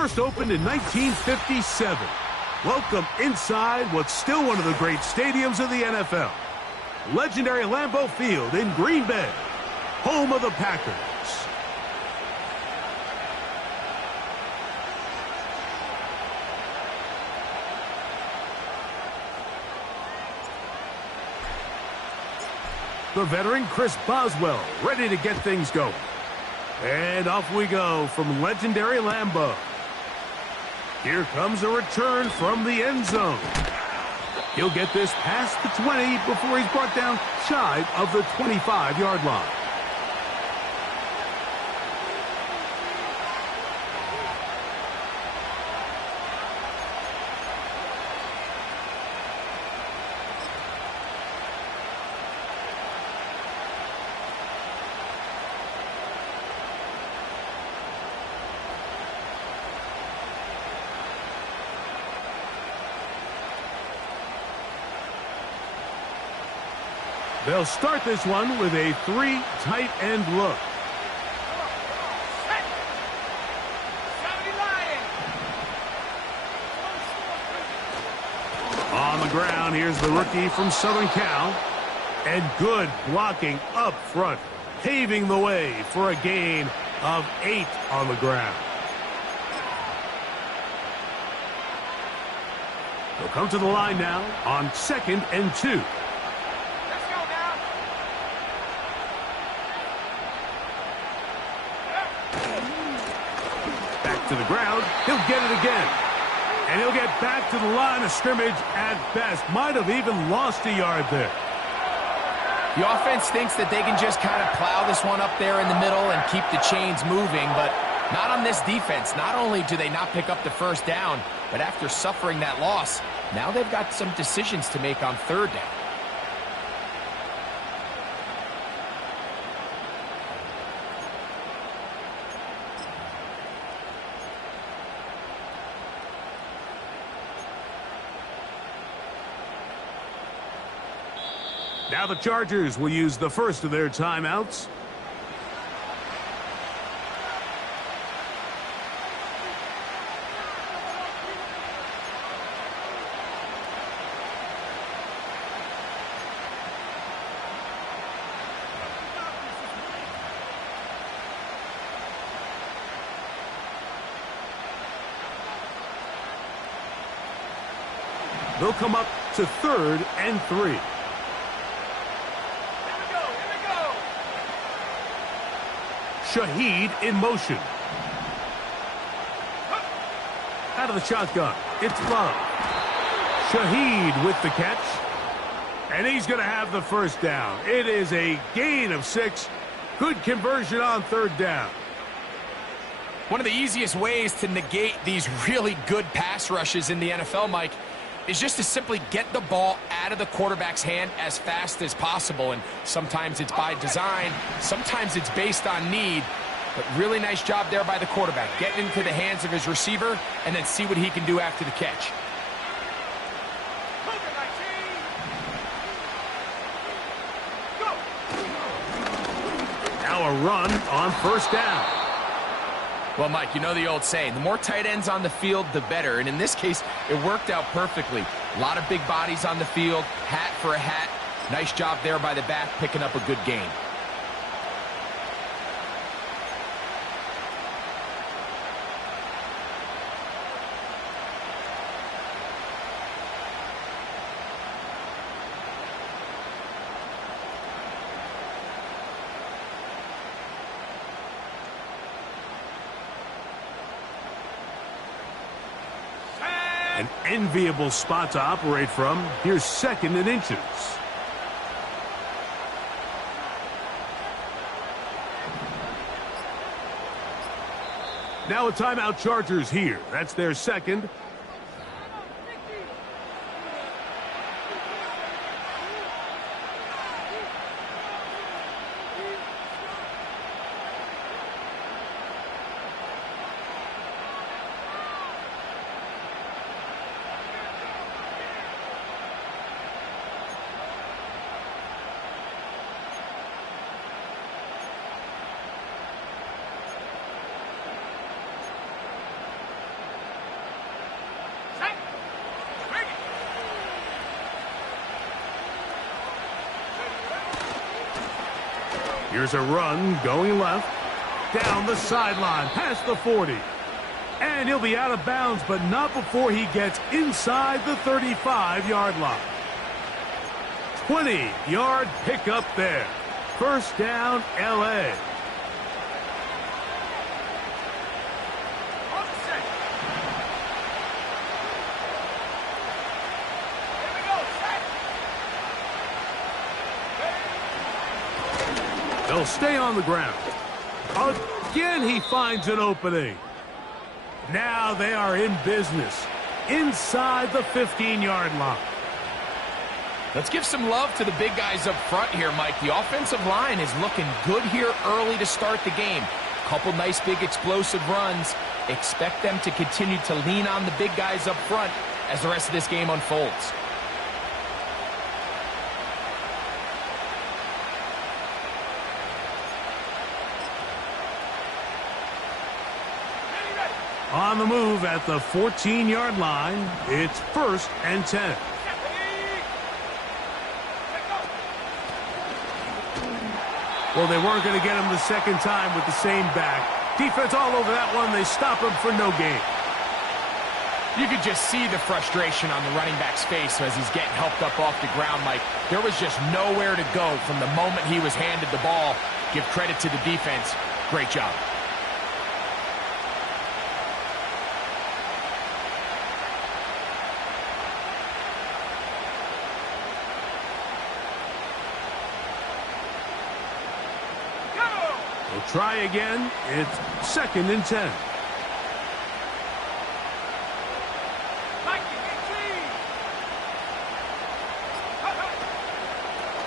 First opened in 1957. Welcome inside what's still one of the great stadiums of the NFL. Legendary Lambeau Field in Green Bay, home of the Packers. The veteran Chris Boswell ready to get things going. And off we go from legendary Lambeau. Here comes a return from the end zone. He'll get this past the 20 before he's brought down shy of the 25-yard line. They'll start this one with a 3 tight end look. On the ground, here's the rookie from Southern Cal. And good blocking up front, paving the way for a gain of 8 on the ground. They'll come to the line now on 2nd and 2. To the ground, he'll get it again. And he'll get back to the line of scrimmage at best. Might have even lost a yard there. The offense thinks that they can just kind of plow this one up there in the middle and keep the chains moving, but not on this defense. Not only do they not pick up the first down, but after suffering that loss, now they've got some decisions to make on 3rd down. Now the Chargers will use the first of their timeouts. They'll come up to 3rd and 3. Shaheed in motion. Out of the shotgun, it's Love. Shaheed with the catch. And he's going to have the first down. It is a gain of 6. Good conversion on 3rd down. One of the easiest ways to negate these really good pass rushes in the NFL, Mike, is just to simply get the ball out of the quarterback's hand as fast as possible. And sometimes it's by design, sometimes it's based on need. But really nice job there by the quarterback, getting into the hands of his receiver and then see what he can do after the catch. Now a run on 1st down. Well, Mike, you know the old saying, the more tight ends on the field, the better. And in this case, it worked out perfectly. A lot of big bodies on the field, hat for a hat. Nice job there by the back, picking up a good gain. An enviable spot to operate from. Here's 2nd and inches. Now a timeout, Chargers here. That's their 2nd. Here's a run going left. Down the sideline, past the 40. And he'll be out of bounds, but not before he gets inside the 35-yard line. 20-yard pickup there. First down, L.A. They'll stay on the ground. Again, he finds an opening. Now they are in business inside the 15-yard line. Let's give some love to the big guys up front here, Mike. The offensive line is looking good here early to start the game. Couple nice big explosive runs. Expect them to continue to lean on the big guys up front as the rest of this game unfolds. On the move at the 14-yard line, it's 1st and 10. Well, they weren't going to get him the second time with the same back. Defense all over that one. They stop him for no gain. You could just see the frustration on the running back's face as he's getting helped up off the ground, Mike. There was just nowhere to go from the moment he was handed the ball. Give credit to the defense. Great job. They'll try again. It's 2nd and 10.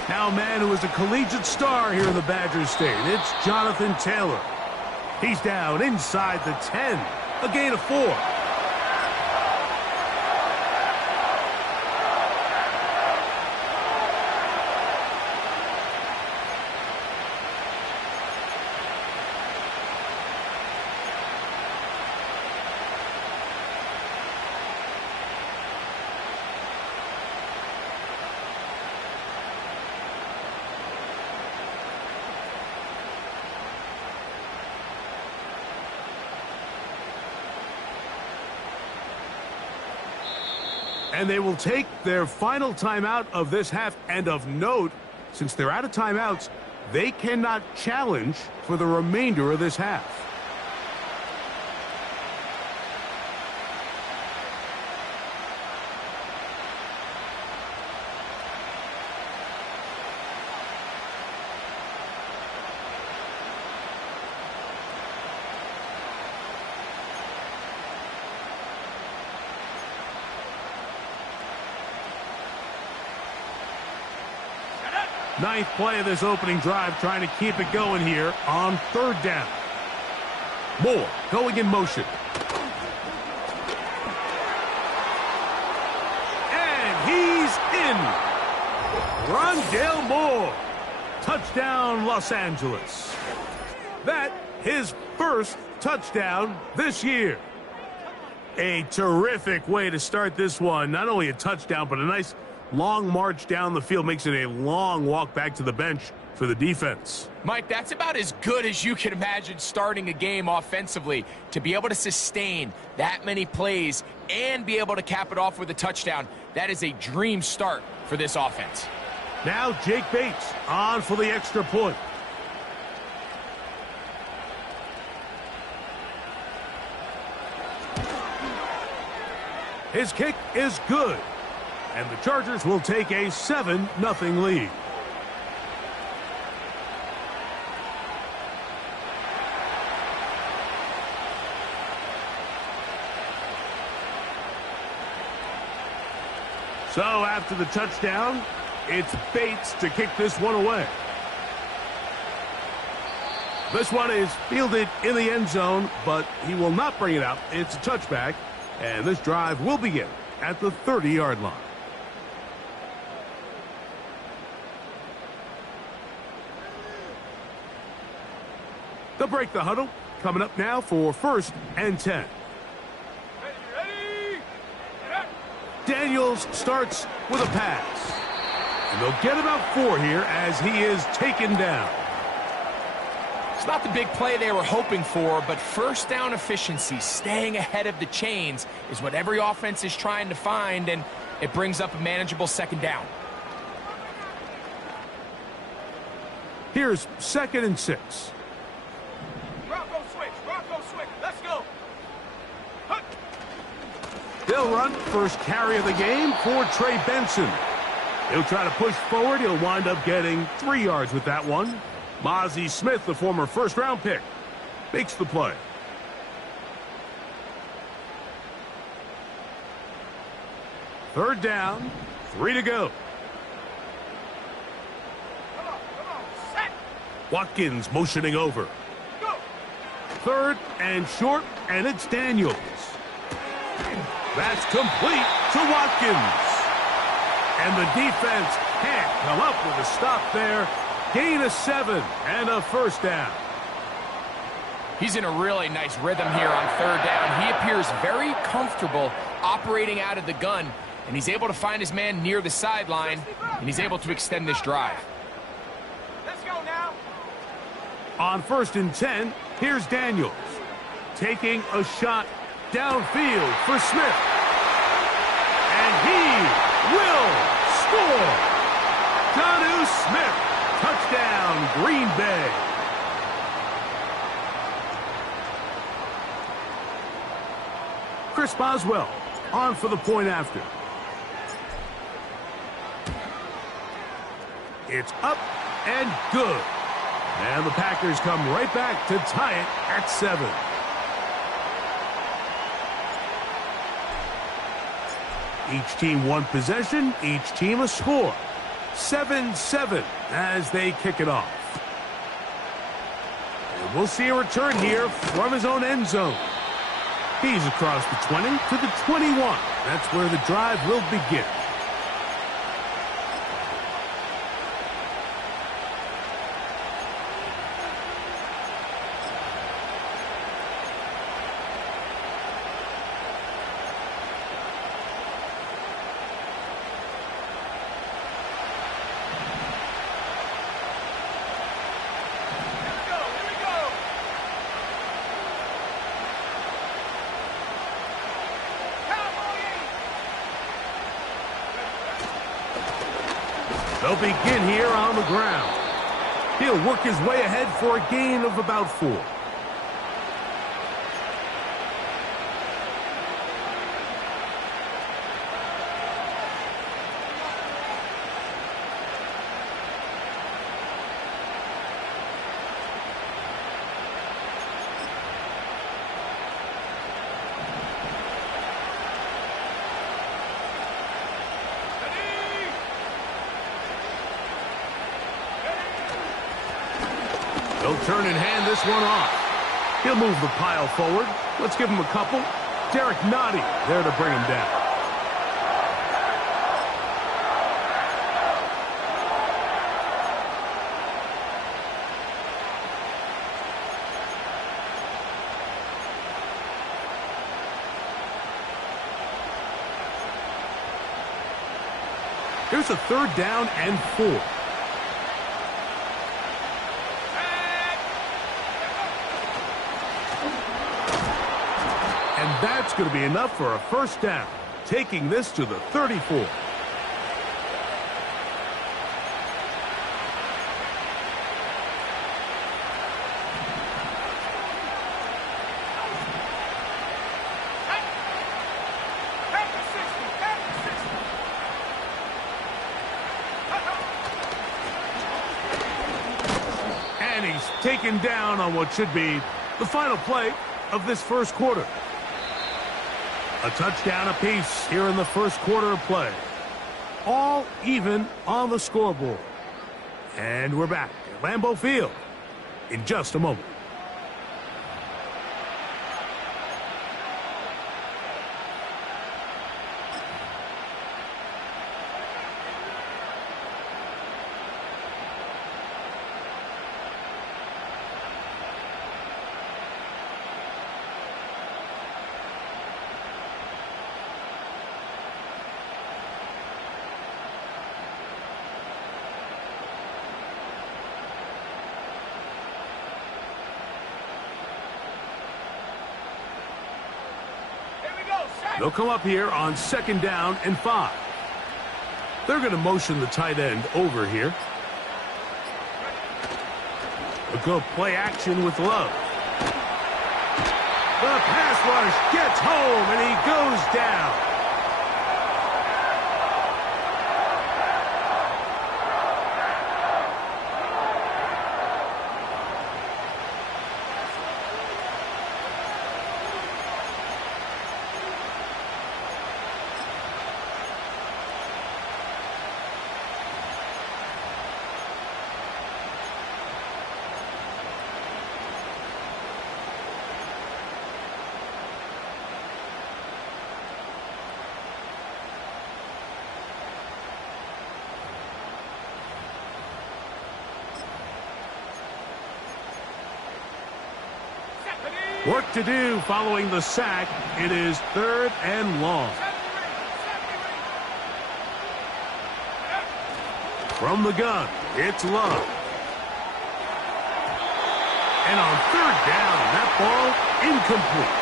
Now a man who is a collegiate star here in the Badger State. It's Jonathan Taylor. He's down inside the 10. A gain of 4. And they will take their final timeout of this half. And of note, since they're out of timeouts, they cannot challenge for the remainder of this half. Ninth play of this opening drive, trying to keep it going here on 3rd down. Moore going in motion. And he's in. Rondale Moore. Touchdown, Los Angeles. That his 1st touchdown this year. A terrific way to start this one. Not only a touchdown, but a nice long march down the field. Makes it a long walk back to the bench for the defense. Mike, that's about as good as you can imagine starting a game offensively. To be able to sustain that many plays and be able to cap it off with a touchdown, that is a dream start for this offense. Now Jake Bates on for the extra point. His kick is good. And the Chargers will take a 7-0 lead. So after the touchdown, it's Bates to kick this one away. This one is fielded in the end zone, but he will not bring it out. It's a touchback, and this drive will begin at the 30-yard line. They'll break the huddle. Coming up now for 1st and 10. Daniels starts with a pass. And they'll get about 4 here as he is taken down. It's not the big play they were hoping for, but first down efficiency, staying ahead of the chains, is what every offense is trying to find, and it brings up a manageable second down. Here's 2nd and 6. Bronco switch, let's go. They'll run first carry of the game for Trey Benson. He'll try to push forward. He'll wind up getting 3 yards with that one. Mozzie Smith, the former first-round pick, makes the play. Third down, 3 to go. Come on, set. Watkins motioning over. Go. 3rd and short, and it's Daniels. That's complete to Watkins. And the defense can't come up with a stop there. Gain of 7 and a first down. He's in a really nice rhythm here on 3rd down. He appears very comfortable operating out of the gun, and he's able to find his man near the sideline, and he's able to extend this drive. Let's go now. On 1st and 10, here's Daniels. Taking a shot downfield for Smith. And he will score. Jonnu Smith, touchdown, Green Bay. Chris Boswell on for the point after. It's up and good. And the Packers come right back to tie it at 7. Each team one possession, each team a score. 7-7 as they kick it off. And we'll see a return here from his own end zone. He's across the 20 to the 21. That's where the drive will begin. They'll begin here on the ground. He'll work his way ahead for a gain of about 4. They'll turn and hand this one off. He'll move the pile forward. Let's give him a couple. Derek Nottie there to bring him down. Here's a 3rd down and 4. And that's going to be enough for a first down, taking this to the 34. And he's taken down on what should be the final play of this first quarter. A touchdown apiece here in the first quarter of play. All even on the scoreboard. And we're back at Lambeau Field in just a moment. They'll come up here on 2nd down and 5. They're going to motion the tight end over here. A good play action with Love. The pass rush gets home, and he goes down. Work to do following the sack. It is 3rd and long. From the gun, it's Love. And on 3rd down, that ball incomplete.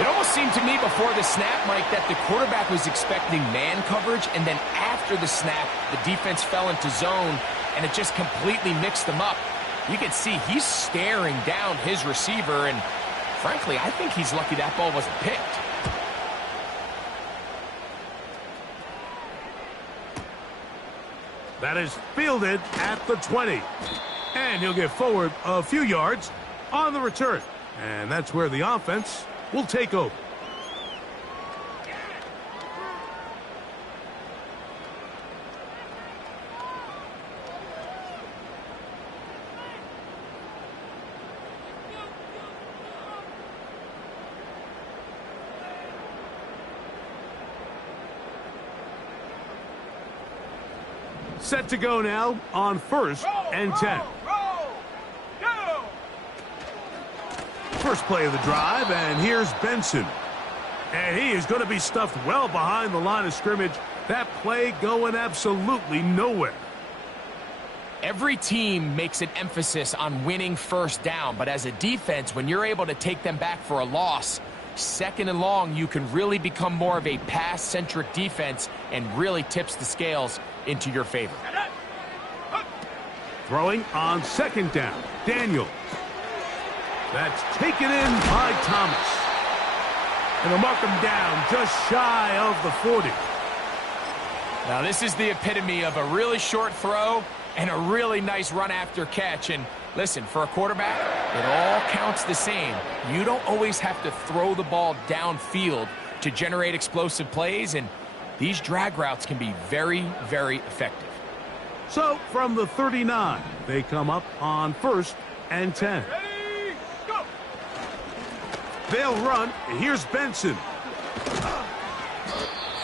It almost seemed to me before the snap, Mike, that the quarterback was expecting man coverage, and then after the snap, the defense fell into zone, and it just completely mixed them up. You can see he's staring down his receiver, and frankly, I think he's lucky that ball wasn't picked. That is fielded at the 20. And he'll get forward a few yards on the return. And that's where the offense will take over. Set to go now on 1st and 10. First play of the drive, and here's Benson. And he is going to be stuffed well behind the line of scrimmage. That play going absolutely nowhere. Every team makes an emphasis on winning 1st down, but as a defense, when you're able to take them back for a loss, 2nd and long, you can really become more of a pass-centric defense and really tips the scales into your favor. Throwing on 2nd down, Daniels. That's taken in by Thomas. And they'll mark him down just shy of the 40. Now, this is the epitome of a really short throw and a really nice run after catch. And listen, for a quarterback, it all counts the same. You don't always have to throw the ball downfield to generate explosive plays, and these drag routes can be very, very effective. So, from the 39, they come up on 1st and 10. Ready, go. They'll run, and here's Benson.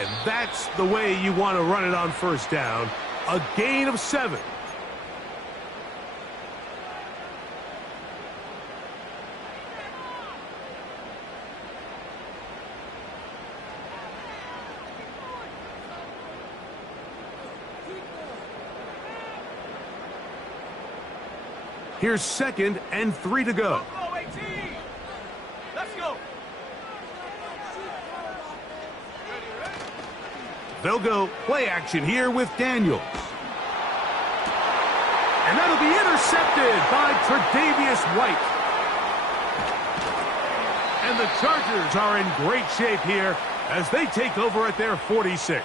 And that's the way you want to run it on 1st down. A gain of 7. Here's 2nd and 3 to go. Let's go. They'll go play action here with Daniels. And that'll be intercepted by Tre'Davious White. And the Chargers are in great shape here as they take over at their 46.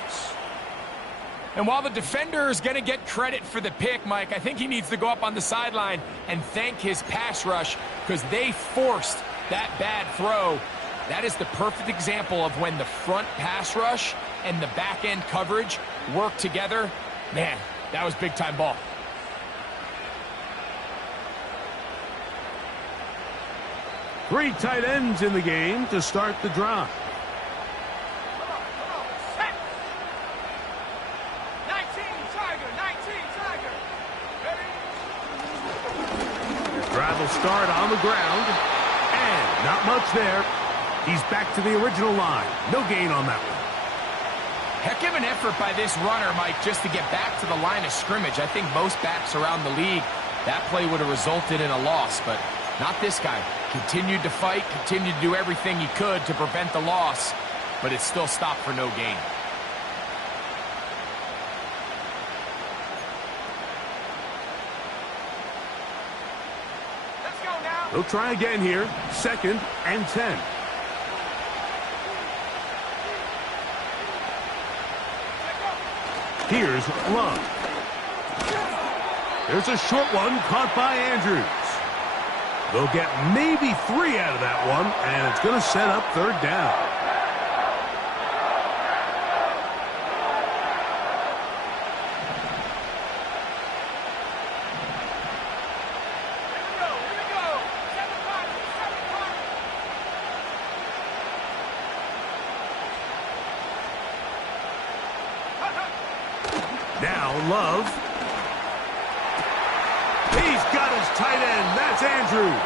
And while the defender is going to get credit for the pick, Mike, I think he needs to go up on the sideline and thank his pass rush because they forced that bad throw. That is the perfect example of when the front pass rush and the back end coverage work together. Man, that was big time ball. Three tight ends in the game to start the drive. Come on, set. 19, Tiger, 19, Tiger. Ready? Drive will start on the ground. And not much there. He's back to the original line. No gain on that one. Heck of an effort by this runner, Mike, just to get back to the line of scrimmage. I think most backs around the league, that play would have resulted in a loss, but not this guy. Continued to fight, continued to do everything he could to prevent the loss. but it's still stopped for no gain. Let's go now. They'll try again here. 2nd and 10. Here's Love. There's a short one caught by Andrews. They'll get maybe 3 out of that one, and it's going to set up 3rd down. Here we go. 7-5, 7-5. Now Love. He's got his tight end. That's Andrews.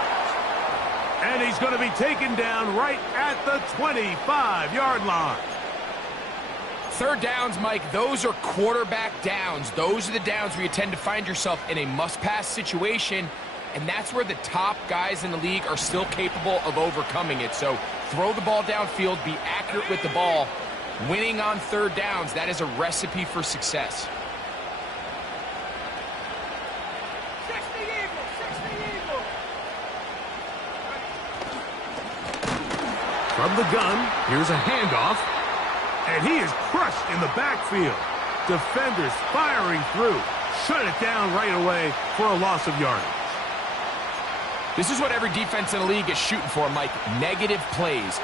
And he's going to be taken down right at the 25-yard line. 3rd downs, Mike, those are quarterback downs. Those are the downs where you tend to find yourself in a must-pass situation, and that's where the top guys in the league are still capable of overcoming it. So throw the ball downfield, be accurate with the ball. Winning on 3rd downs, that is a recipe for success. 60 Eagles, 60 Eagles. From the gun, here's a handoff. And he is crushed in the backfield. Defenders firing through. Shut it down right away for a loss of yardage. This is what every defense in the league is shooting for, Mike. Negative plays.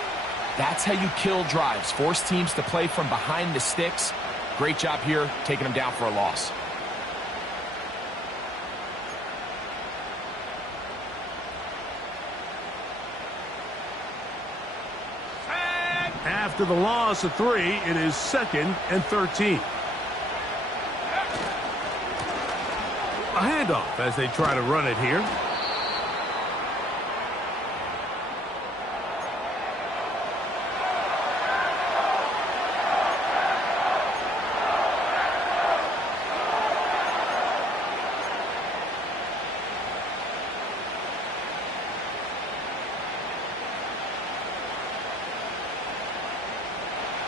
That's how you kill drives. Force teams to play from behind the sticks. Great job here, taking them down for a loss. After the loss of 3, it is 2nd and 13. A handoff as they try to run it here.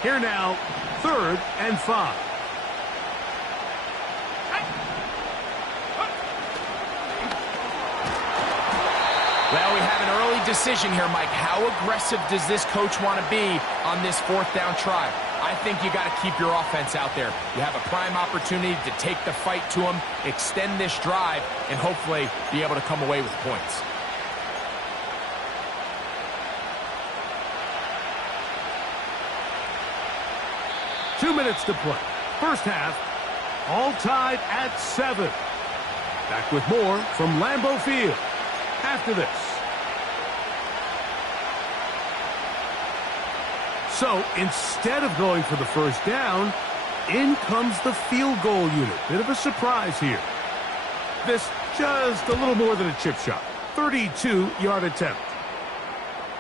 Here now, 3rd and 5. Well, we have an early decision here, Mike. How aggressive does this coach want to be on this 4th down try? I think you got to keep your offense out there. You have a prime opportunity to take the fight to them, extend this drive, and hopefully be able to come away with points. Two minutes to play. First half, all tied at 7. Back with more from Lambeau Field after this. So instead of going for the 1st down, in comes the field goal unit. Bit of a surprise here. This just a little more than a chip shot. 32-yard attempt.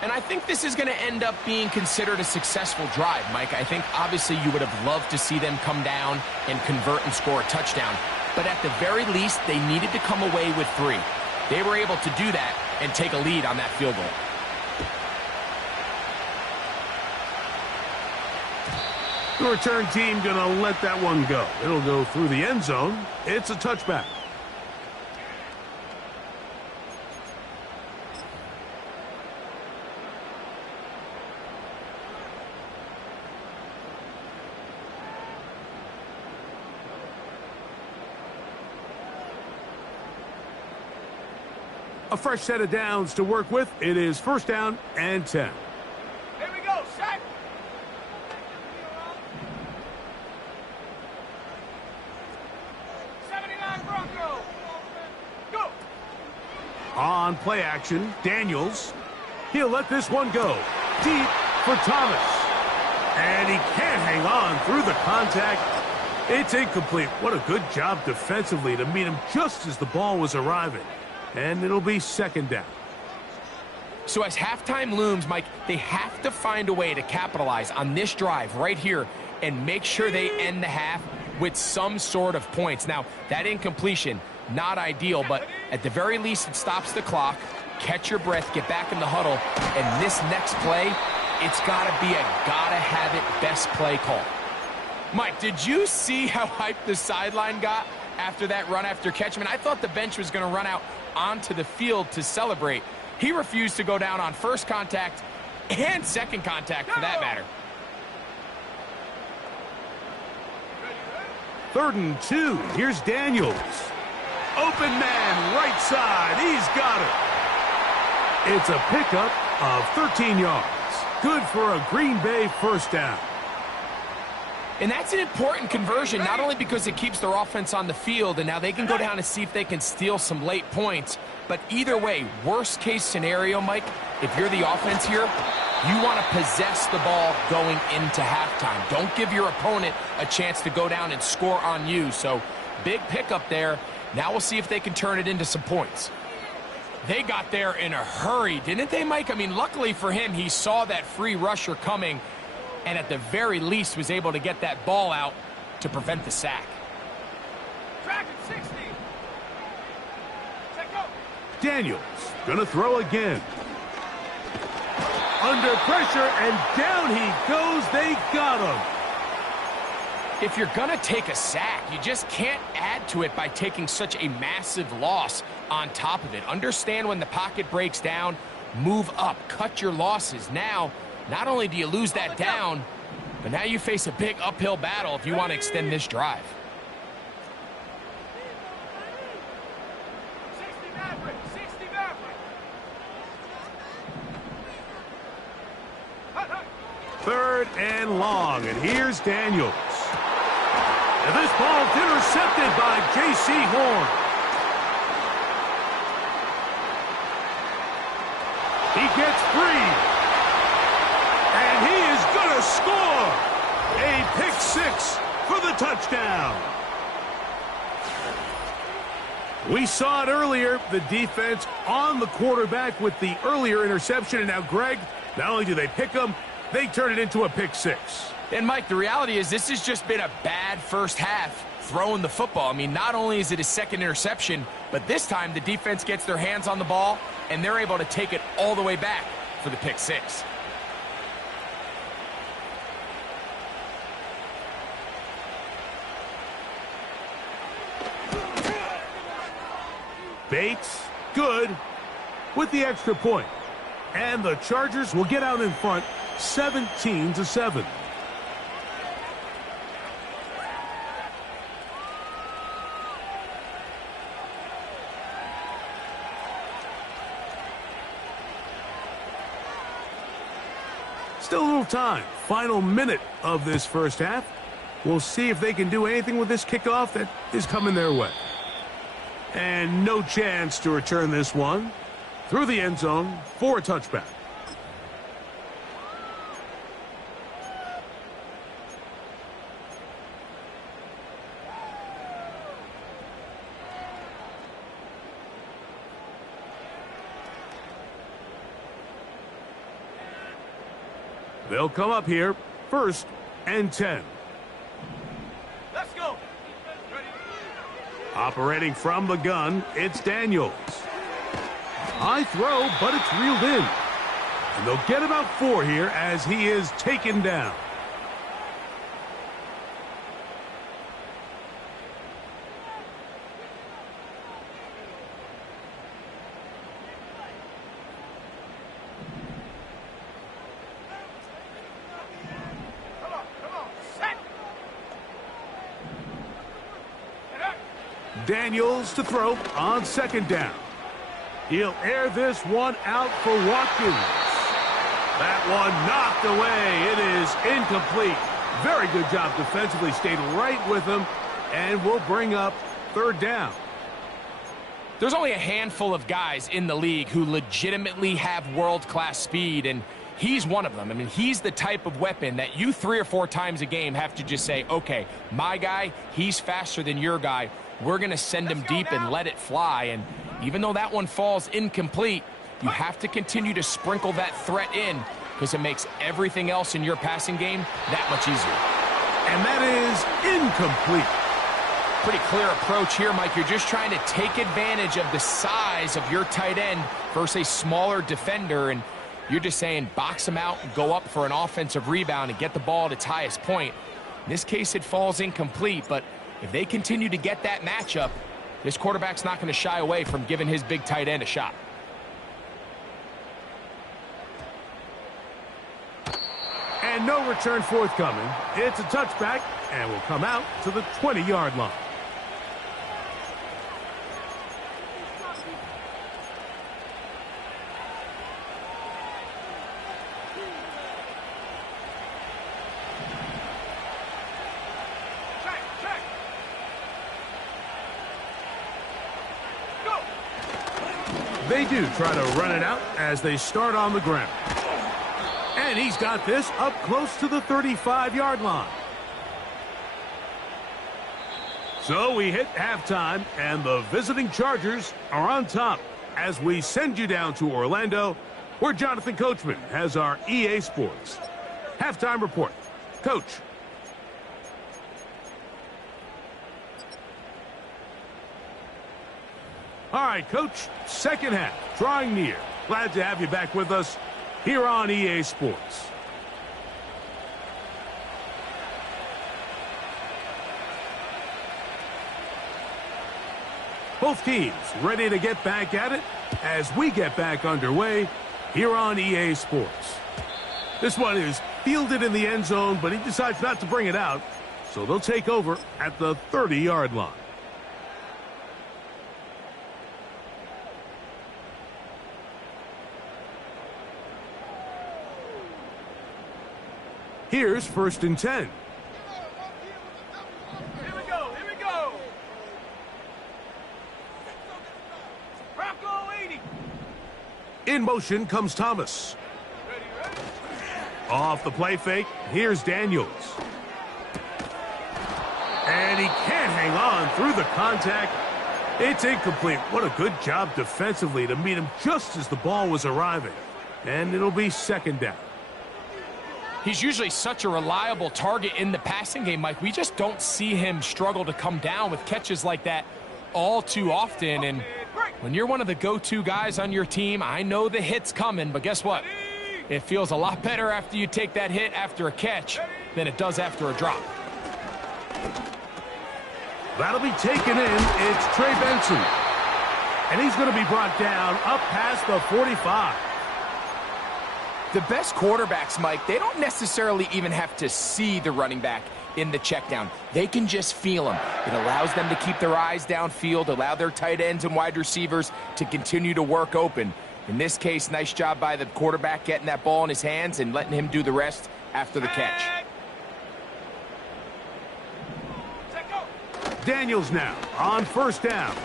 And I think this is going to end up being considered a successful drive, Mike. I think obviously you would have loved to see them come down and convert and score a touchdown. But at the very least, they needed to come away with 3. They were able to do that and take a lead on that field goal. The return team going to let that one go. It'll go through the end zone. It's a touchback. A fresh set of downs to work with. It is 1st down and 10. Here we go, set. 79 Broncos. Go. On play action, Daniels. He'll let this one go. Deep for Thomas. And he can't hang on through the contact. It's incomplete. What a good job defensively to meet him just as the ball was arriving. And it'll be 2nd down. So as halftime looms, Mike, they have to find a way to capitalize on this drive right here and make sure they end the half with some sort of points. Now, that incompletion, not ideal, but at the very least, it stops the clock. Catch your breath, get back in the huddle, and this next play it's got to be a gotta-have-it best play call. Mike, did you see how hyped the sideline got after that run after catch? I mean, I thought the bench was going to run out onto the field to celebrate. He refused to go down on first contact and second contact, for that matter. 3rd and 2. Here's Daniels. Open man, right side. He's got it. It's a pickup of 13 yards. Good for a Green Bay first down. And that's an important conversion, not only because it keeps their offense on the field, and now they can go down and see if they can steal some late points. But either way, worst case scenario, Mike, if you're the offense here, you want to possess the ball going into halftime. Don't give your opponent a chance to go down and score on you. So big pickup there. Now we'll see if they can turn it into some points. They got there in a hurry, didn't they, Mike? I mean, luckily for him, he saw that free rusher coming, and at the very least was able to get that ball out to prevent the sack. Track at 60. Check go. Daniels gonna throw again. Under pressure, and down he goes. They got him. If you're going to take a sack, you just can't add to it by taking such a massive loss on top of it. Understand when the pocket breaks down, move up, cut your losses. Now, not only do you lose that down, but now you face a big uphill battle if you want to extend this drive. 60 Maverick. 60 Maverick. Hut, hut. 3rd and long, and here's Daniels. And this ball's intercepted by J.C. Horn. He gets free. And he is going to score. A pick 6 for the touchdown. We saw it earlier, the defense on the quarterback with the earlier interception. And now, Greg, not only do they pick him, they turn it into a pick 6. And, Mike, the reality is this has just been a bad first half throwing the football. I mean, not only is it his second interception, but this time the defense gets their hands on the ball, and they're able to take it all the way back for the pick 6. Bates, good, with the extra point. And the Chargers will get out in front, 17-7. Still a little time. Final minute of this first half. We'll see if they can do anything with this kickoff that is coming their way. And no chance to return this one through the end zone for a touchback. They'll come up here, 1st and 10. Let's go. Ready. Operating from the gun, it's Daniels. High throw, but it's reeled in. And they'll get about 4 here as he is taken down. Come on. Set. Daniels to throw on 2nd down. He'll air this one out for Watkins. That one knocked away. It is incomplete. Very good job defensively. Stayed right with him and will bring up 3rd down. There's only a handful of guys in the league who legitimately have world-class speed, and he's one of them. I mean, he's the type of weapon that you 3 or 4 times a game have to just say, okay, my guy, he's faster than your guy. We're going to send him deep and let it fly. And even though that one falls incomplete, you have to continue to sprinkle that threat in because it makes everything else in your passing game that much easier. And that is incomplete. Pretty clear approach here, Mike. You're just trying to take advantage of the size of your tight end versus a smaller defender, and You're just saying box him out and go up for an offensive rebound and get the ball at its highest point. In this case, it falls incomplete, but if they continue to get that matchup, this quarterback's not going to shy away from giving his big tight end a shot. And no return forthcoming. It's a touchback and will come out to the 20-yard line. Check. Go. They do try to run it out as they start on the ground. And he's got this up close to the 35-yard line. So we hit halftime, and the visiting Chargers are on top as we send you down to Orlando, where Jonathan Coachman has our EA Sports halftime report. Coach. All right, Coach, second half, drawing near. Glad to have you back with us here on EA Sports. Both teams ready to get back at it as we get back underway here on EA Sports. This one is fielded in the end zone, but he decides not to bring it out, so they'll take over at the 30-yard line. Here's 1st and 10. Here we go. Bronco 80. In motion comes Thomas. Ready. Off the play fake, here's Daniels. And he can't hang on through the contact. It's incomplete. What a good job defensively to meet him just as the ball was arriving. And it'll be second down. He's usually such a reliable target in the passing game, Mike. We just don't see him struggle to come down with catches like that all too often. And when you're one of the go-to guys on your team, I know the hit's coming, but guess what? It feels a lot better after you take that hit after a catch than it does after a drop. That'll be taken in. It's Trey Benson. And he's going to be brought down up past the 45. The best quarterbacks, Mike, they don't necessarily even have to see the running back in the check down. They can just feel him. It allows them to keep their eyes downfield, allow their tight ends and wide receivers to continue to work open. In this case, nice job by the quarterback getting that ball in his hands and letting him do the rest after the catch. Daniels now on 1st down.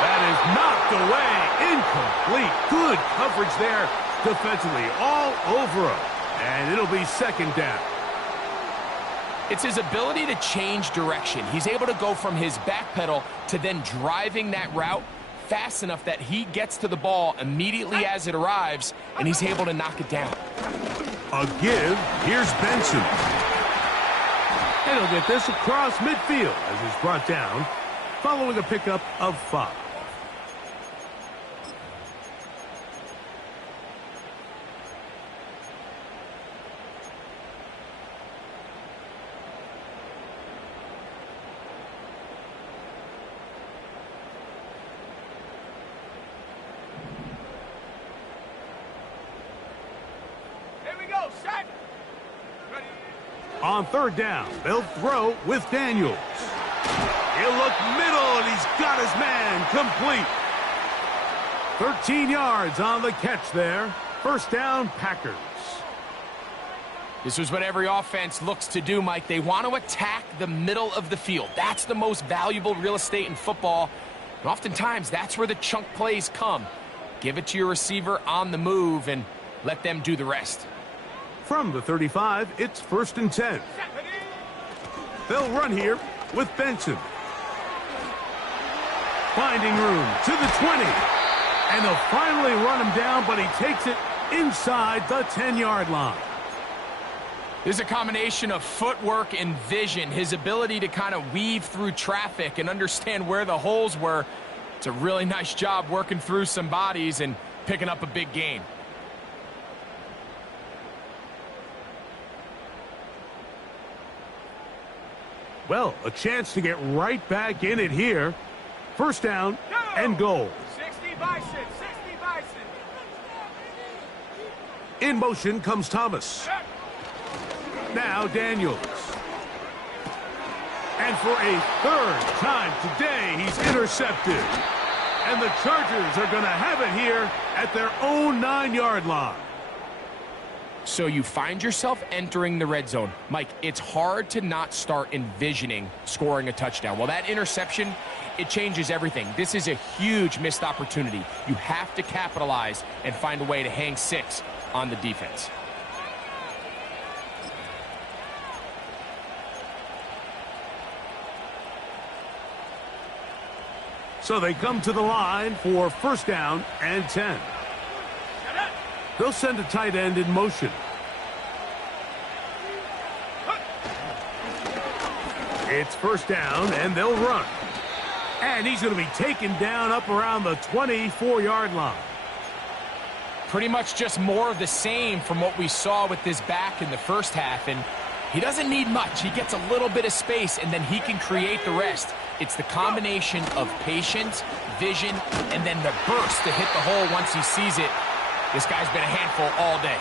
That is knocked away. Incomplete. Good coverage there defensively all over him. And it'll be second down. It's his ability to change direction. He's able to go from his back pedal to then driving that route fast enough that he gets to the ball immediately as it arrives, and he's able to knock it down. A give. Here's Benson. And he'll get this across midfield as he's brought down following a pickup of 5. On 3rd down, they'll throw with Daniels. He'll look middle, and he's got his man complete. 13 yards on the catch there. 1st down, Packers. This is what every offense looks to do, Mike. They want to attack the middle of the field. That's the most valuable real estate in football. And oftentimes, that's where the chunk plays come. Give it to your receiver on the move and let them do the rest. From the 35, it's 1st and 10. They'll run here with Benson. Finding room to the 20. And they'll finally run him down, but he takes it inside the 10-yard line. There's a combination of footwork and vision, his ability to kind of weave through traffic and understand where the holes were It's a really nice job working through some bodies and picking up a big gain. Well, a chance to get right back in it here. First down and goal. 60 Bison, 60 Bison. In motion comes Thomas. Now Daniels. And for a third time today, he's intercepted. And the Chargers are going to have it here at their own 9-yard line. So you find yourself entering the red zone. Mike, it's hard to not start envisioning scoring a touchdown. Well, that interception, it changes everything. This is a huge missed opportunity. You have to capitalize and find a way to hang 6 on the defense. So they come to the line for first down and 10. They'll send a tight end in motion. It's first down, and they'll run. And he's going to be taken down up around the 24-yard line. Pretty much just more of the same from what we saw with this back in the first half. And he doesn't need much. He gets a little bit of space, and then he can create the rest. It's the combination of patience, vision, and then the burst to hit the hole once he sees it. This guy's been a handful all day.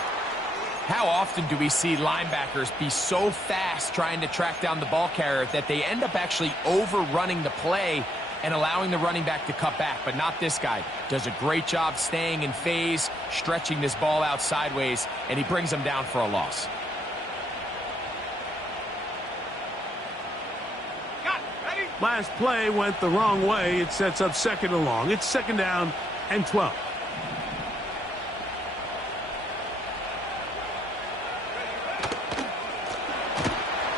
How often do we see linebackers be so fast trying to track down the ball carrier that they end up actually overrunning the play and allowing the running back to cut back? But not this guy. Does a great job staying in phase, stretching this ball out sideways, and he brings them down for a loss. Last play went the wrong way. It sets up second and long. It's second down and 12.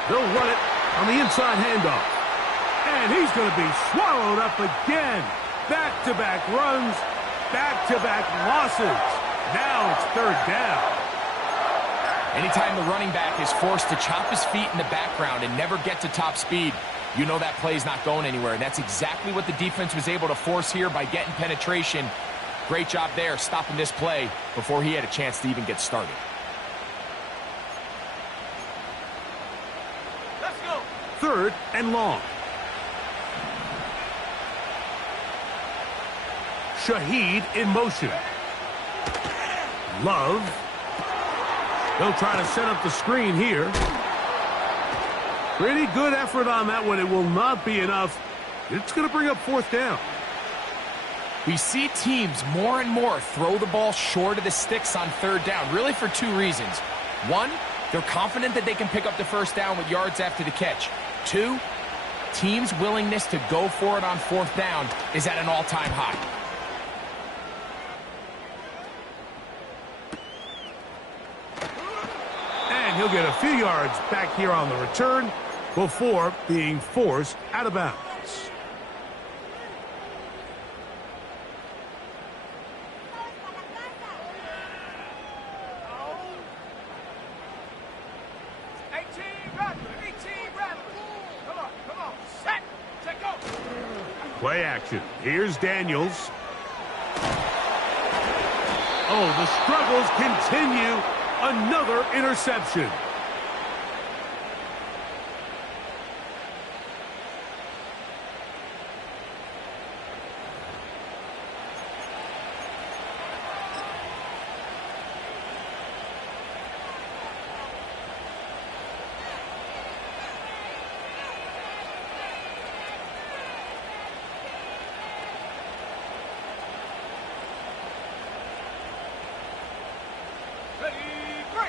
They'll run it on the inside handoff. And he's going to be swallowed up again. Back-to-back runs, back-to-back losses. Now it's third down. Anytime the running back is forced to chop his feet in the background and never get to top speed, you know that play's not going anywhere. And that's exactly what the defense was able to force here by getting penetration. Great job there, stopping this play before he had a chance to even get started. Let's go. Third and long. Shaheed in motion. Love. They'll try to set up the screen here. Pretty good effort on that one. It will not be enough. It's going to bring up fourth down. We see teams more and more throw the ball short of the sticks on third down, really for two reasons. One, they're confident that they can pick up the first down with yards after the catch. Two, teams' willingness to go for it on fourth down is at an all-time high. And he'll get a few yards back here on the return before being forced out of bounds. Play action. Here's Daniels. Oh, the struggles continue. Another interception.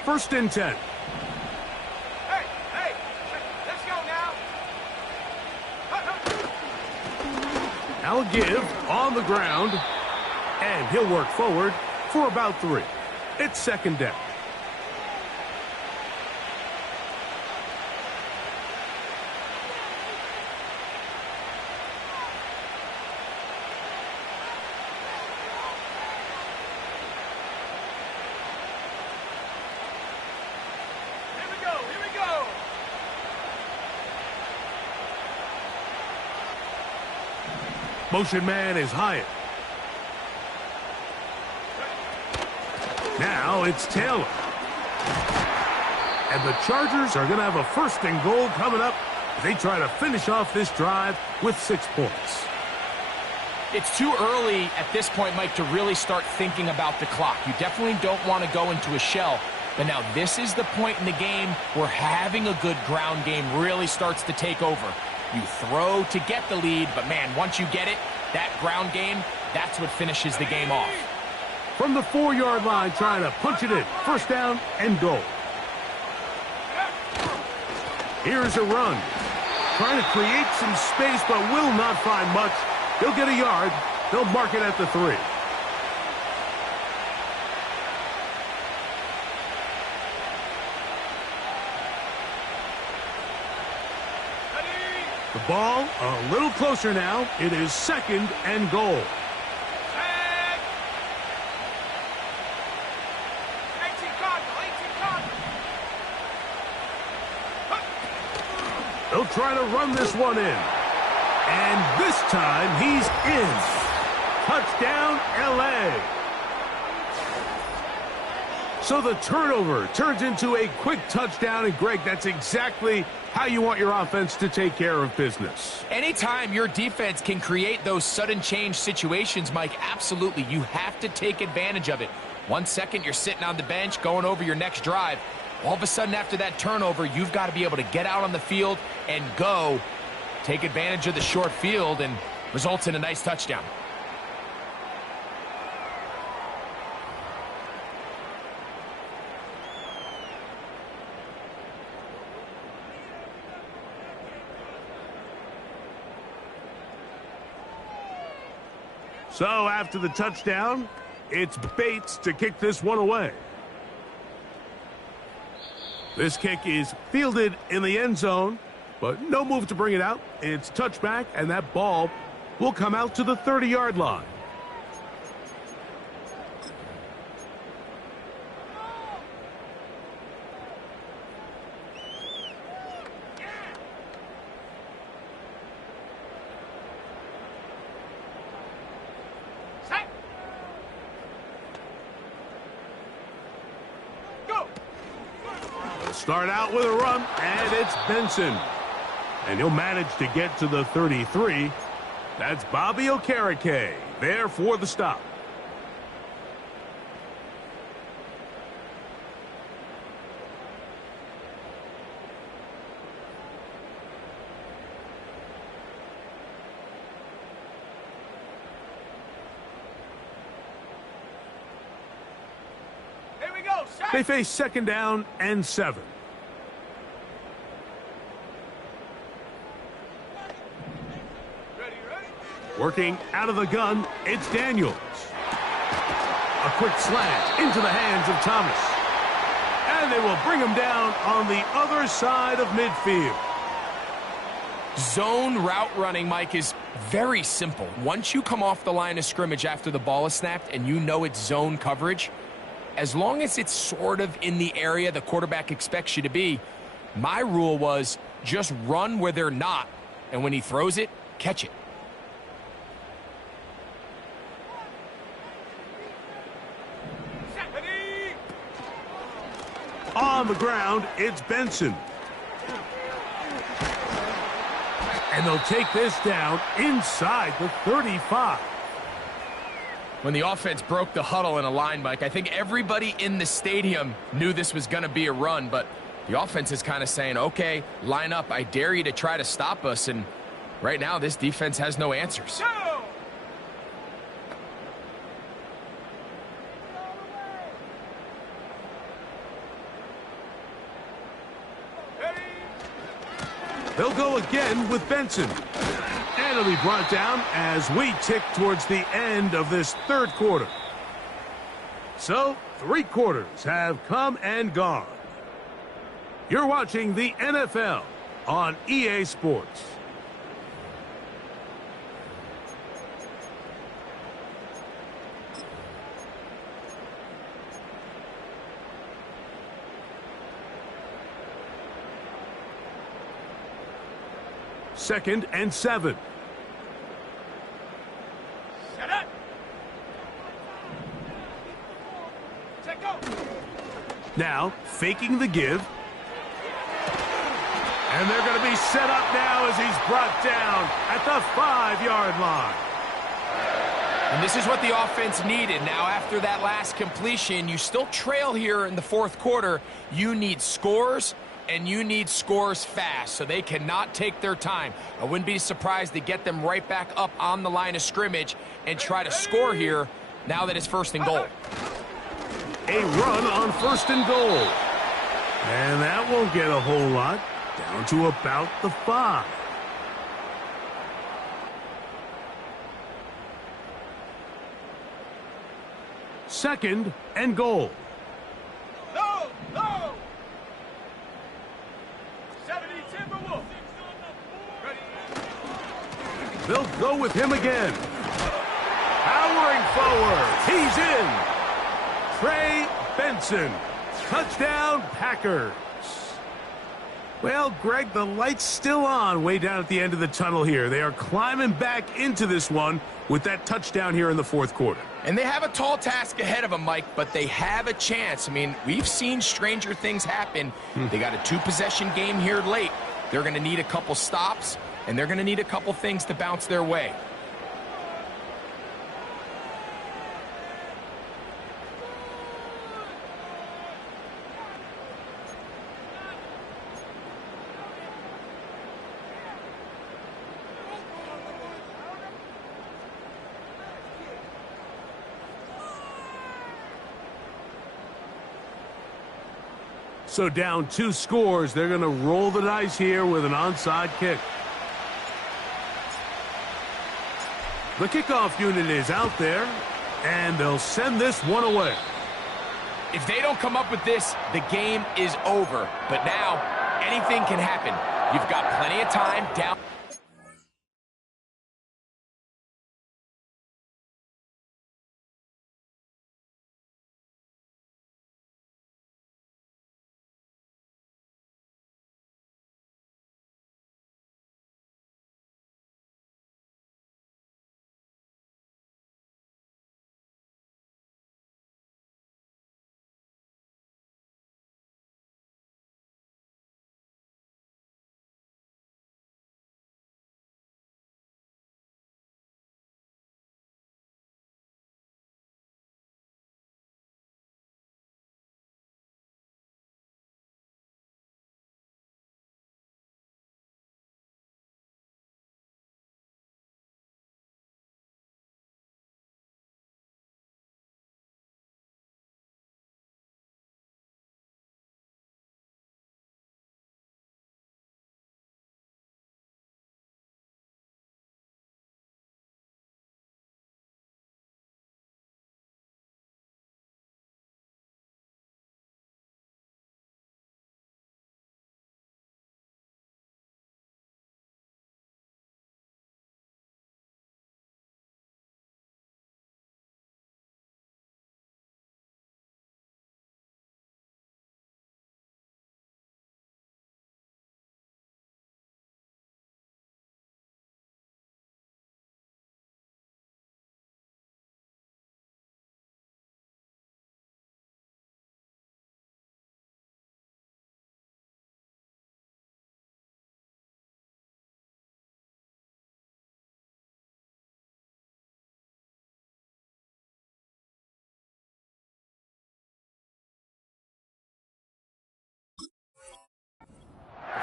First and 10. Hey, let's go now. Now a give on the ground, and he'll work forward for about 3. It's second down. Motion man is Hyatt. Now it's Taylor. And the Chargers are going to have a 1st and goal coming up as they try to finish off this drive with 6 points. It's too early at this point, Mike, to really start thinking about the clock. You definitely don't want to go into a shell. But now this is the point in the game where having a good ground game really starts to take over. You throw to get the lead, but man, once you get it, that ground game, that's what finishes the game off. From the 4-yard line, trying to punch it in. 1st down and goal. Here's a run. Trying to create some space, but will not find much. He'll get a yard. They'll mark it at the 3. The ball a little closer now. It is 2nd and goal. 18 Cardinal, 18 Cardinal. They'll try to run this one in. And this time he's in. Touchdown, LA. So the turnover turns into a quick touchdown. And Greg, that's exactly how you want your offense to take care of business. Anytime your defense can create those sudden change situations, Mike, absolutely, you have to take advantage of it. 1 second, you're sitting on the bench, going over your next drive. All of a sudden, after that turnover, you've got to be able to get out on the field and go. Take advantage of the short field, and results in a nice touchdown. So after the touchdown, it's Bates to kick this one away. This kick is fielded in the end zone, but no move to bring it out. It's touchback, and that ball will come out to the 30-yard line. Set. Go. They'll start out with a run, and it's Benson. And he'll manage to get to the 33. That's Bobby Okereke there for the stop. Here we go. Set. They face 2nd down and 7. Ready, ready. Working out of the gun, it's Daniels. A quick slant into the hands of Thomas. And they will bring him down on the other side of midfield. Zone route running, Mike, is very simple. Once you come off the line of scrimmage after the ball is snapped and you know it's zone coverage, as long as it's sort of in the area the quarterback expects you to be, my rule was just run where they're not, and when he throws it, catch it. Set. Ready. On the ground, it's Benson. And they'll take this down inside the 35. When the offense broke the huddle in a line, Mike, I think everybody in the stadium knew this was going to be a run, but the offense is kind of saying, okay, line up, I dare you to try to stop us, and right now this defense has no answers. Go. Ready. They'll go again with Benson. And it'll be brought down as we tick towards the end of this 3rd quarter. So, 3 quarters have come and gone. You're watching the NFL on EA Sports. Second and 7. Set, go. Now, faking the give. And they're going to be set up now as he's brought down at the 5-yard line. And this is what the offense needed. Now, after that last completion, you still trail here in the fourth quarter. You need scores, and you need scores fast, so they cannot take their time. I wouldn't be surprised to get them right back up on the line of scrimmage and try to score here now that it's 1st and goal. A run on 1st and goal. And that won't get a whole lot. Down to about the 5. Second and goal. No, no. 70 Timberwolves. Ready. They'll go with him again. Powering forward. He's in. Trey Benson. Touchdown, Packers. Well, Greg, the light's still on way down at the end of the tunnel here. They are climbing back into this one with that touchdown here in the fourth quarter. And they have a tall task ahead of them, Mike, but they have a chance. I mean, we've seen stranger things happen. They got a 2-possession game here late. They're going to need a couple stops, and they're going to need a couple things to bounce their way. So down 2 scores, they're going to roll the dice here with an onside kick. The kickoff unit is out there, and they'll send this one away. If they don't come up with this, the game is over. But now, anything can happen. You've got plenty of time down.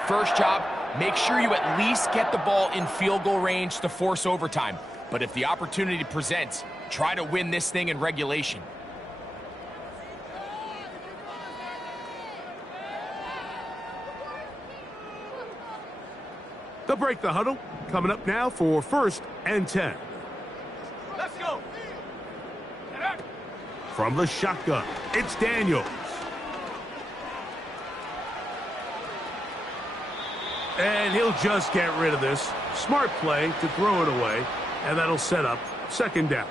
First job, make sure you at least get the ball in field goal range to force overtime. But if the opportunity presents, try to win this thing in regulation. They'll break the huddle. Coming up now for 1st and 10. Let's go. From the shotgun, it's Daniels. And he'll just get rid of this. Smart play to throw it away, and that'll set up 2nd down.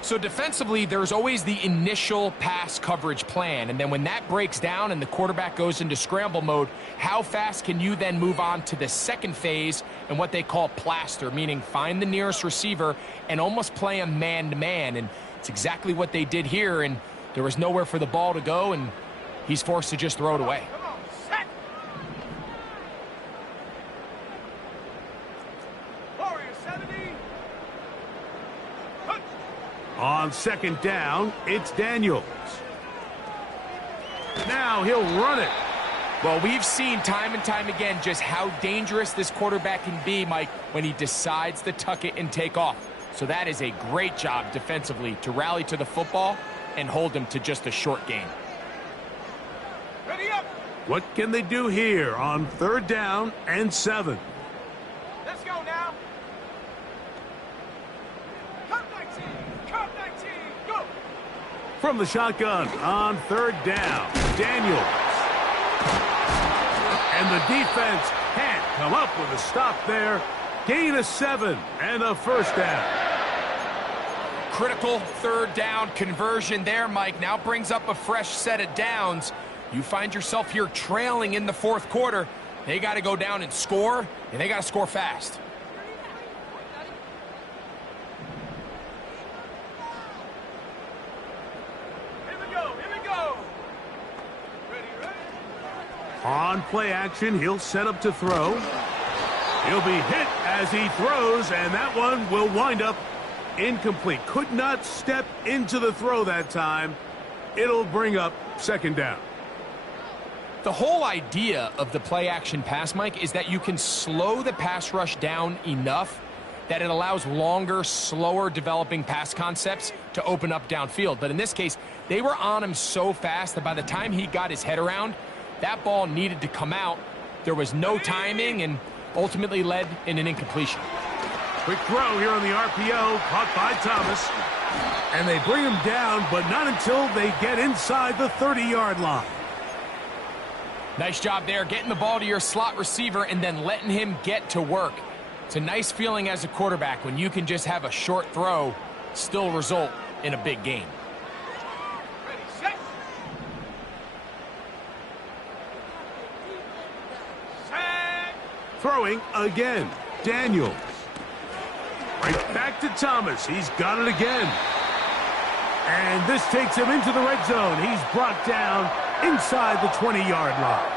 So defensively, there's always the initial pass coverage plan, and then when that breaks down and the quarterback goes into scramble mode, how fast can you then move on to the second phase and what they call plaster, meaning find the nearest receiver and almost play a man-to-man, and it's exactly what they did here, and There was nowhere for the ball to go, and he's forced to just throw it away. Come on, set. Warrior 70. Hunt. On second down, it's Daniels. Now he'll run it. Well, we've seen time and time again just how dangerous this quarterback can be, Mike, when he decides to tuck it and take off. So that is a great job defensively to rally to the football and hold him to just a short gain. Ready up. What can they do here on third down and 7? Let's go now. Cut 19. Cut 19. Go. From the shotgun on third down, Daniels. And the defense can't come up with a stop there. Gain of 7 and a first down. Critical third down conversion there, Mike. Now brings up a fresh set of downs. You find yourself here trailing in the fourth quarter. They got to go down and score, and they got to score fast. Here we go. Here we go. Ready, ready. On play action, he'll set up to throw. He'll be hit as he throws, and that one will wind up incomplete. Could not step into the throw that time. It'll bring up second down. The whole idea of the play action pass, Mike, is that you can slow the pass rush down enough that it allows longer, slower developing pass concepts to open up downfield. But in this case, they were on him so fast that by the time he got his head around, that ball needed to come out. There was no timing and ultimately led in an incompletion. Quick throw here on the RPO, caught by Thomas. And they bring him down, but not until they get inside the 30-yard line. Nice job there, getting the ball to your slot receiver and then letting him get to work. It's a nice feeling as a quarterback when you can just have a short throw, still result in a big gain. Ready, set. Set. Throwing again, Daniels. Right back to Thomas. He's got it again. And this takes him into the red zone. He's brought down inside the 20-yard line.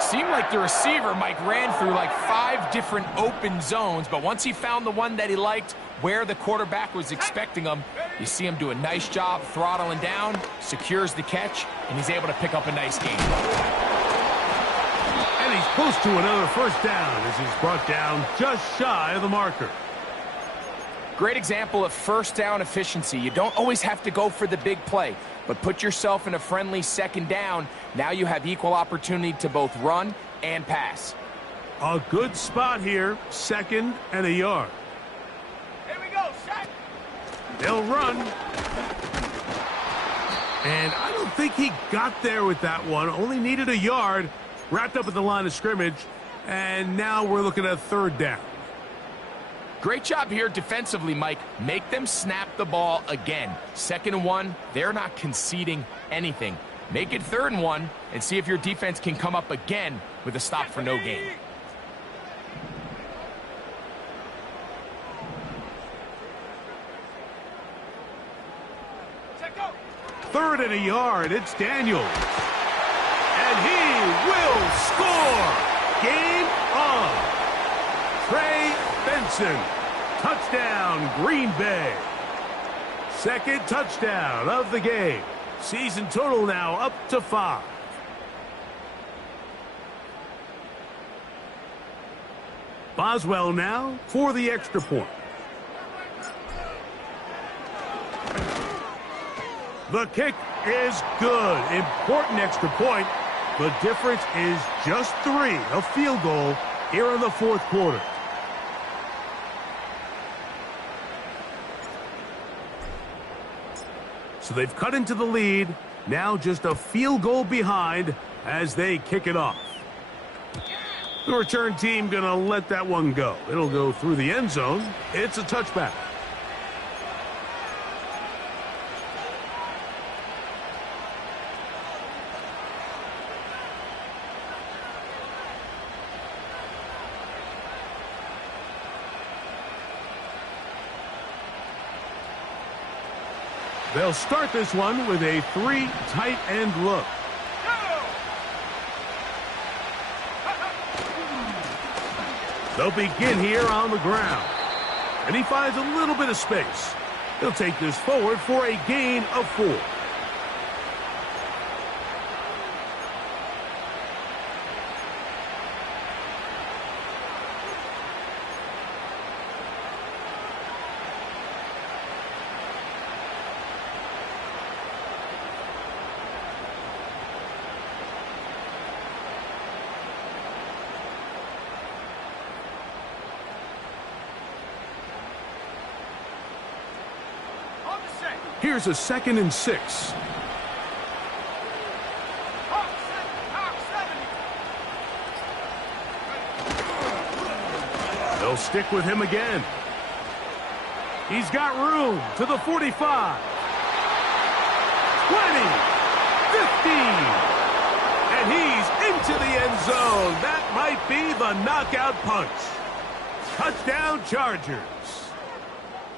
Seemed like the receiver, Mike, ran through like 5 different open zones, but once he found the one that he liked, where the quarterback was expecting him, you see him do a nice job throttling down, secures the catch, and he's able to pick up a nice gain. And he's close to another first down as he's brought down just shy of the marker. Great example of first down efficiency. You don't always have to go for the big play, but put yourself in a friendly second down. Now you have equal opportunity to both run and pass. A good spot here, second and a yard. Here we go, set. They'll run. And I don't think he got there with that one. Only needed a yard. Wrapped up at the line of scrimmage. And now we're looking at third down. Great job here defensively, Mike. Make them snap the ball again. 2nd and 1, they're not conceding anything. Make it 3rd and 1 and see if your defense can come up again with a stop for no gain. Set, go. 3rd and a yard. It's Daniels. And he will score. Game on. Trey Benson. Touchdown, Green Bay. 2nd touchdown of the game. Season total now up to 5. Boswell now for the extra point. The kick is good. Important extra point. The difference is just 3. A field goal here in the 4th quarter. So they've cut into the lead. Now just a field goal behind as they kick it off. The return team going to let that one go. It'll go through the end zone. It's a touchback. They'll start this one with a 3 tight end look. They'll begin here on the ground. And he finds a little bit of space. He'll take this forward for a gain of 4. Here's a 2nd and 6. They'll stick with him again. He's got room to the 45. 20. 15. And he's into the end zone. That might be the knockout punch. Touchdown, Chargers.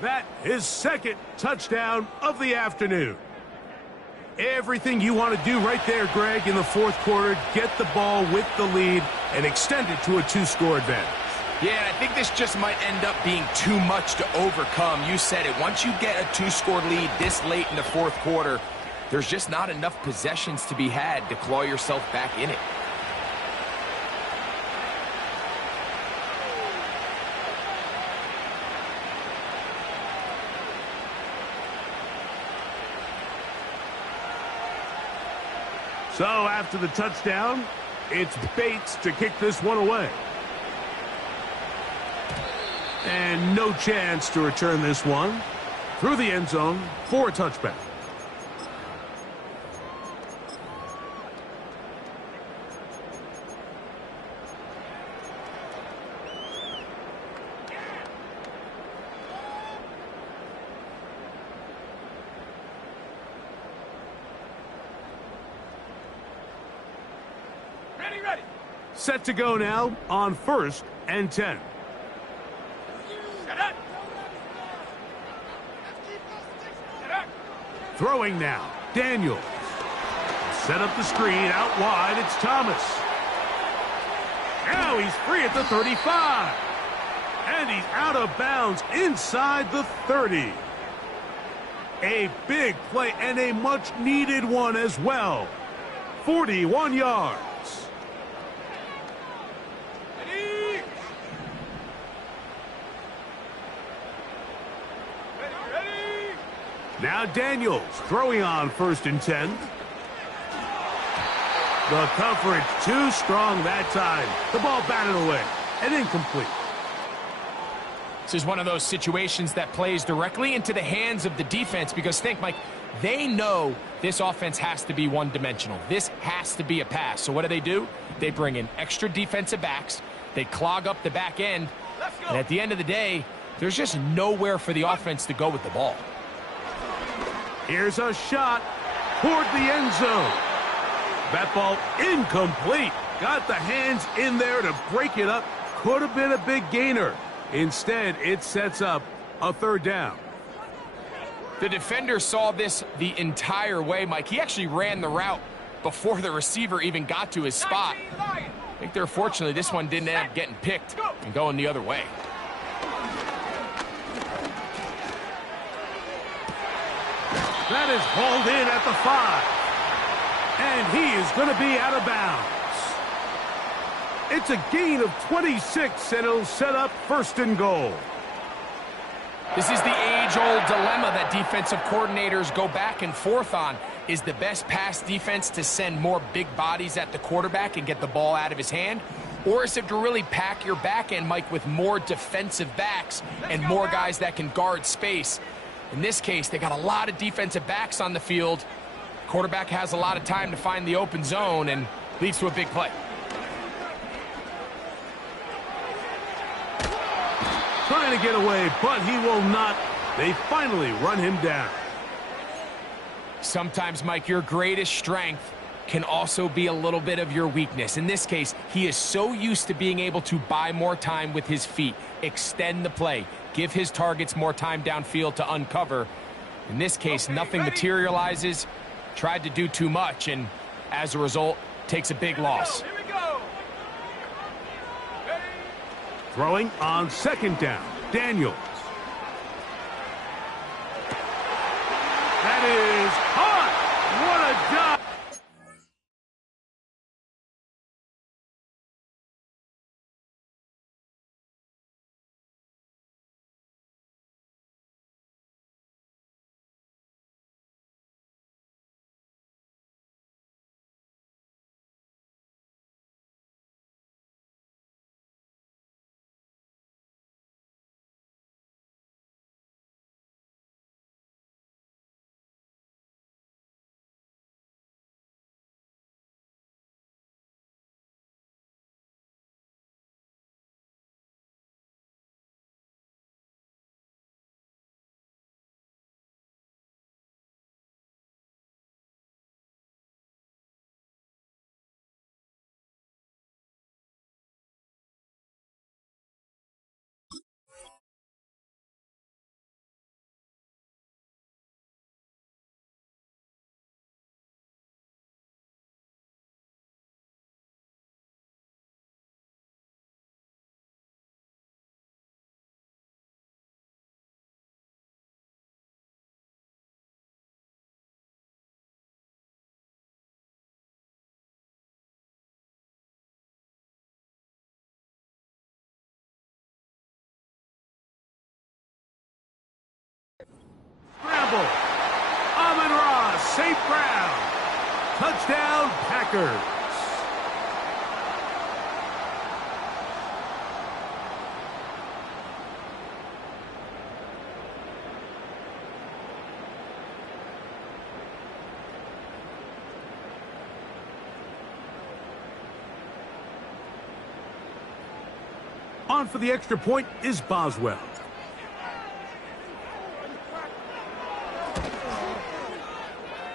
That is 2nd touchdown of the afternoon. Everything you want to do right there, Greg, in the 4th quarter, get the ball with the lead and extend it to a 2-score advantage. Yeah, and I think this just might end up being too much to overcome. You said it. Once you get a 2-score lead this late in the 4th quarter, there's just not enough possessions to be had to claw yourself back in it. So after the touchdown, it's Bates to kick this one away. And no chance to return this one through the end zone for a touchback. Ready. Set to go now on 1st and 10. Throwing now, Daniels. Set up the screen, out wide, it's Thomas. Now he's free at the 35. And he's out of bounds inside the 30. A big play and a much-needed one as well. 41 yards. Now Daniels throwing on 1st and 10. The coverage too strong that time. The ball batted away and incomplete. This is one of those situations that plays directly into the hands of the defense because think, Mike, they know this offense has to be one-dimensional. This has to be a pass. So what do? They bring in extra defensive backs. They clog up the back end. And at the end of the day, there's just nowhere for the offense to go with the ball. Here's a shot toward the end zone. That ball incomplete. Got the hands in there to break it up. Could have been a big gainer. Instead, it sets up a 3rd down. The defender saw this the entire way, Mike. He actually ran the route before the receiver even got to his spot. I think they're fortunate this one didn't end up getting picked and going the other way. That is hauled in at the 5. And he is going to be out of bounds. It's a gain of 26, and it'll set up 1st and goal. This is the age-old dilemma that defensive coordinators go back and forth on. Is the best pass defense to send more big bodies at the quarterback and get the ball out of his hand? Or is it to really pack your back end, Mike, with more defensive backs and more guys that can guard space? In this case, they got a lot of defensive backs on the field. Quarterback has a lot of time to find the open zone and leads to a big play. Trying to get away, but he will not. They finally run him down. Sometimes, Mike, your greatest strength can also be a little bit of your weakness. In this case, he is so used to being able to buy more time with his feet, extend the play, give his targets more time downfield to uncover. In this case, nothing materializes, tried to do too much, and as a result, takes a big loss. Here we go. Ready? Throwing on second down, Daniels. That is caught. What a dive. Scramble. Amon-Ra, St. Brown. Touchdown, Packers. On for the extra point is Boswell.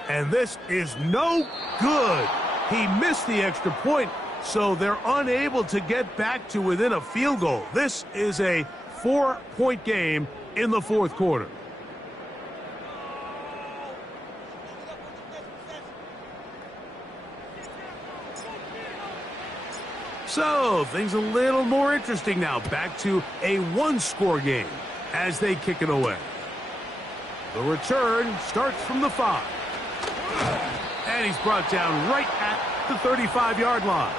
And this is no good. He missed the extra point, so they're unable to get back to within a field goal. This is a 4-point game in the fourth quarter. So, things a little more interesting now. Back to a one-score game as they kick it away. The return starts from the 5. And he's brought down right at the 35-yard line.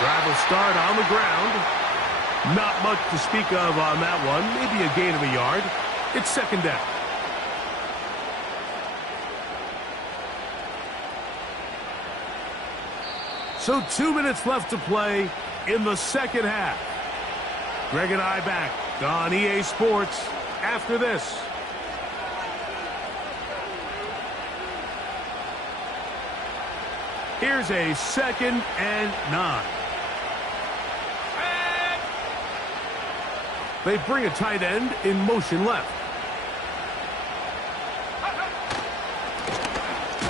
Drive will start on the ground. Not much to speak of on that one. Maybe a gain of a yard. It's second down. So 2 minutes left to play in the second half. Greg and I back on EA Sports after this. Here's a 2nd and 9. They bring a tight end in motion left.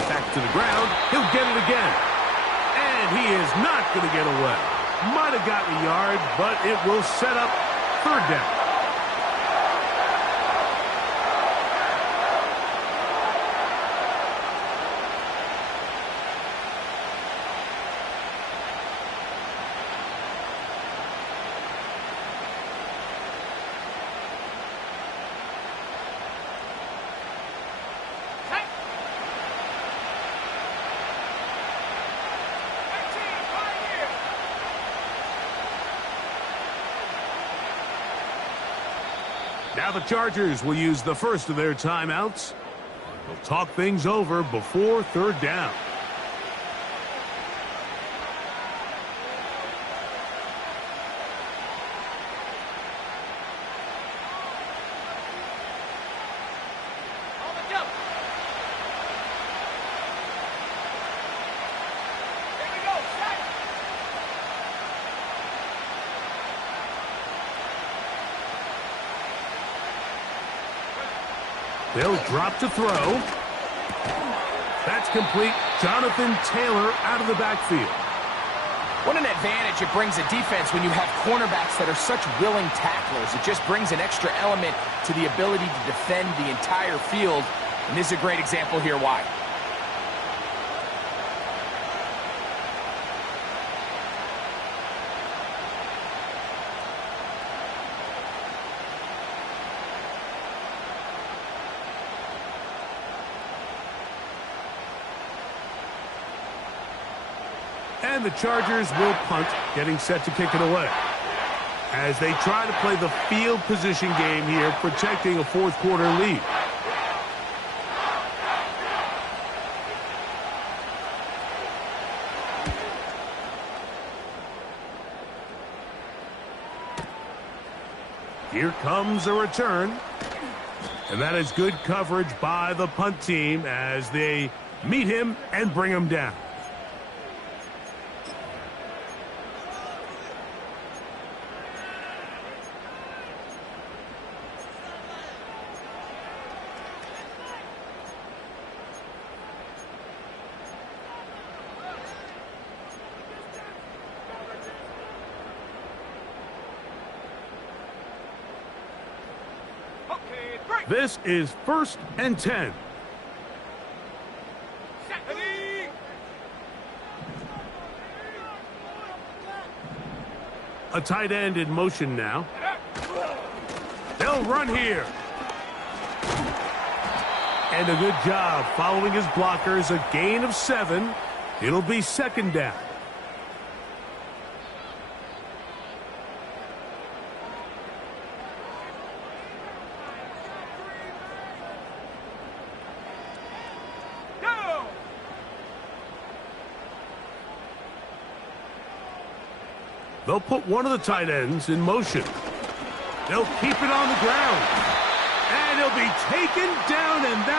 Back to the ground. He'll get it again. And he is not going to get away. Might have gotten a yard, but it will set up third down. Now the Chargers will use the first of their timeouts. They'll talk things over before third down. They'll drop to throw. That's complete. Jonathan Taylor out of the backfield. What an advantage it brings a defense when you have cornerbacks that are such willing tacklers. It just brings an extra element to the ability to defend the entire field. And this is a great example here why. And the Chargers will punt, getting set to kick it away. As they try to play the field position game here, protecting a fourth quarter lead. Here comes a return. And that is good coverage by the punt team as they meet him and bring him down. This is 1st and 10. A tight end in motion now. They'll run here. And a good job following his blockers. A gain of 7. It'll be 2nd down. They'll put one of the tight ends in motion. They'll keep it on the ground. And he'll be taken down, and that